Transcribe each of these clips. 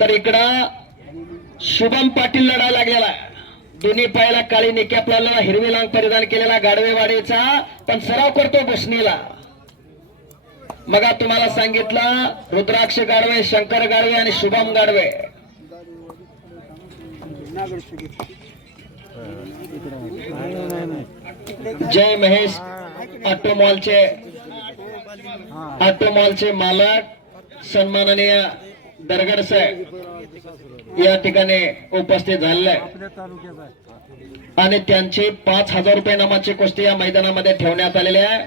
तर इकडं शुभम पाटील लढा लागलेला, दोन्ही पायाला काळी निकॅप लावलेला, हिरवी लांग परिधान केलेला, गाडवेवाडीचा, पण सराव करतो भुसणीला. मग तुम्हाला सांगितलं रुद्राक्ष गाडवे, शंकर गाडवे आणि शुभम गाडवे. जय महेश ऑटोमॉलचे मालक सन्माननीय दरगड साहेब या ठिकाणी उपस्थित झालेले आणि त्यांची 5,000 रुपये नामाची कुस्ती या मैदानामध्ये ठेवण्यात आलेली आहे.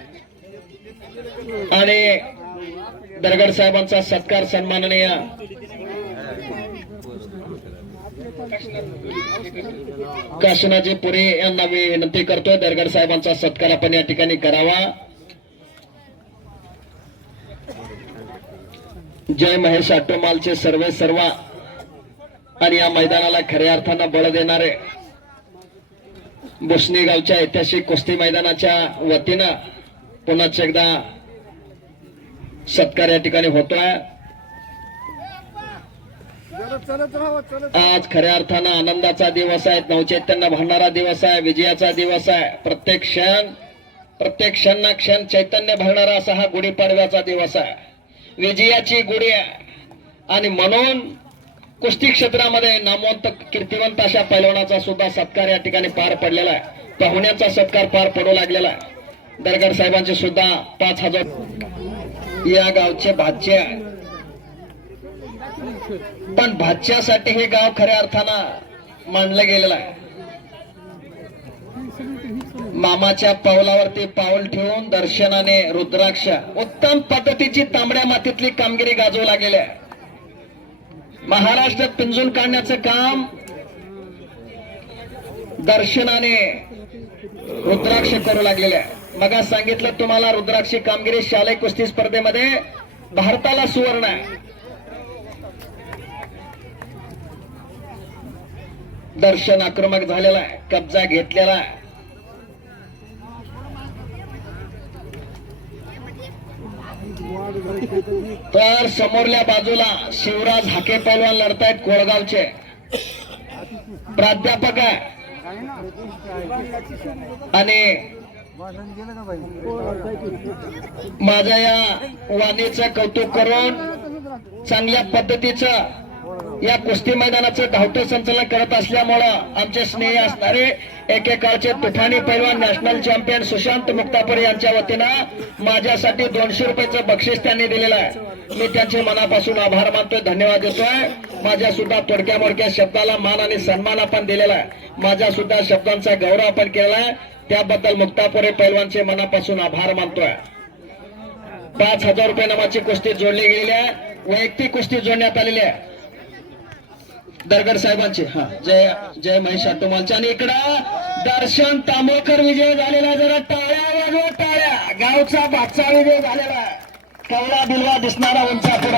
आणि दरगड साहेबांचा सत्कार सन्माननीय काशीनाथजी पुरी यांना मी विनंती करतोय, दरगड साहेबांचा सत्कार आपण या ठिकाणी करावा. जय महेश ऑटोमॉलचे सर्व आणि या मैदानाला खऱ्या अर्थानं बळ देणारे भुसणी गावच्या ऐतिहासिक कुस्ती मैदानाच्या वतीनं पुन्हा एकदा सत्कार या ठिकाणी होतोय. आज खऱ्या अर्थानं आनंदाचा दिवस आहे, नवचैतन्य भरणारा दिवस आहे, विजयाचा दिवस आहे. प्रत्येक क्षण ना क्षण चैतन्य भरणारा असा हा गुढीपाडव्याचा दिवस आहे, विजयाची गुढी आहे. आणि म्हणून कुस्ती क्षेत्रामध्ये नामवंत कीर्तिवंत अशा पैलवानाचा सुद्धा सत्कार या ठिकाणी पार पडलेला आहे, पाहुण्याचा सत्कार पार पडू लागलेला आहे. दरगड साहेबांचे सुद्धा 5,000 या गावचे भाचे आहे, पण भाच्यासाठी हे गाव खऱ्या अर्थानं मानलं गेलेलं आहे. मामाच्या पावलावरती पाऊल ठेवून दर्शनाने रुद्राक्ष उत्तम पद्धतीची तांबड्या मातीतली कामगिरी गाजवू लागलेली आहे. महाराष्ट्रात पिंजून काढण्याचं काम दर्शनाने रुद्राक्ष करू लागलेले आहे. मग सांगितलं तुम्हाला रुद्राक्षी कामगिरी शालेय कुस्ती स्पर्धेमध्ये भारताला सुवर्ण आहे. दर्शन आक्रमक झालेला आहे, कब्जा घेतलेला आहे. तर समोरल्या बाजूला शिवराज हाके पैलवान लढतायत, कोळगावचे प्राध्यापक आहे. आणि माझ्या या वाणीचं कौतुक करून चांगल्या पद्धतीचं या कुस्ती मैदानाचं धावतं संचालन करत असल्यामुळं आमचे स्नेही असणारे एकेकाळचे तुफानी पैलवान नॅशनल चॅम्पियन सुशांत मुक्तापुरे यांच्या वतीनं माझ्यासाठी 200 रुपयाचं बक्षीस त्यांनी दिलेलं आहे. मी त्यांचे मनापासून आभार मानतोय, धन्यवाद देतोय. माझ्या सुद्धा थोडक्या मोडक्या शब्दाला मान आणि सन्मान आपण दिलेला आहे, माझ्या सुद्धा शब्दांचा गौरव आपण केलेला आहे, त्याबद्दल मुक्तापुरे पैलवानचे मनापासून आभार मानतोय. 5,000 रुपये नामाची कुस्ती जोडली गेलेली आहे, वैयक्तिक कुस्ती जोडण्यात आलेली आहे दरगड साहेबांचे. हा जय महेश ऑटोमॉलचे. आणि इकडं दर्शन तांबोळकर विजय झालेला, जरा टाळ्या वाजवा टाळ्या. गावचा भाचा विजय झालेला, कवळा बिलवा दिसणारा उंचापुरा.